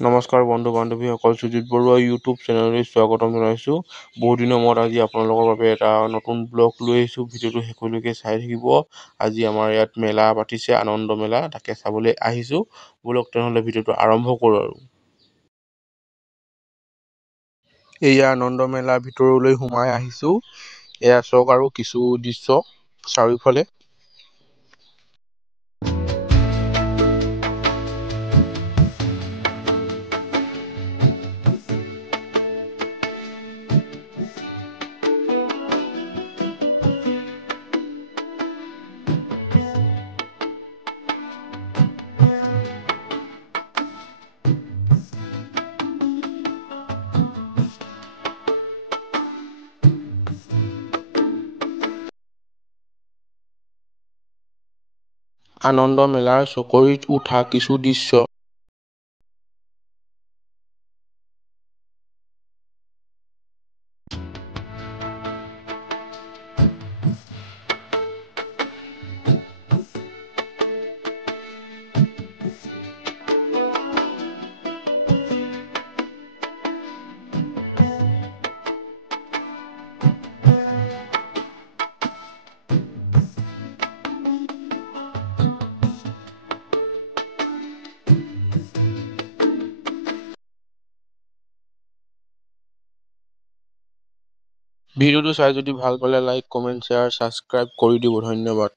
নমস্কাৰ বন্ধু বান্ধৱীসকল, সুজিত বৰুৱা ইউটিউব চেনেললৈ স্বাগতম জনাইছোঁ। বহু দিনৰ মূৰত আজি আপোনালোকৰ বাবে এটা নতুন ব্লগ লৈ আহিছোঁ। ভিডিঅ'টো শেষলৈকে চাই থাকিব। আজি আমাৰ ইয়াত মেলা পাতিছে, আনন্দ মেলা, তাকে চাবলৈ আহিছোঁ। বলক তেনেহ'লে ভিডিঅ'টো আৰম্ভ কৰোঁ আৰু। এয়া আনন্দ মেলাৰ ভিতৰলৈ সোমাই আহিছোঁ। এয়া চাওক আৰু কিছু দৃশ্য চাৰিওফালে। আনন্দ মেলাৰ চকৰিত উঠা কিছু দৃশ্য। ভিডিঅ'টো চাই যদি ভাল পালে লাইক, কমেণ্ট, শ্বেয়াৰ, ছাবস্ক্ৰাইব কৰি দিব। ধন্যবাদ।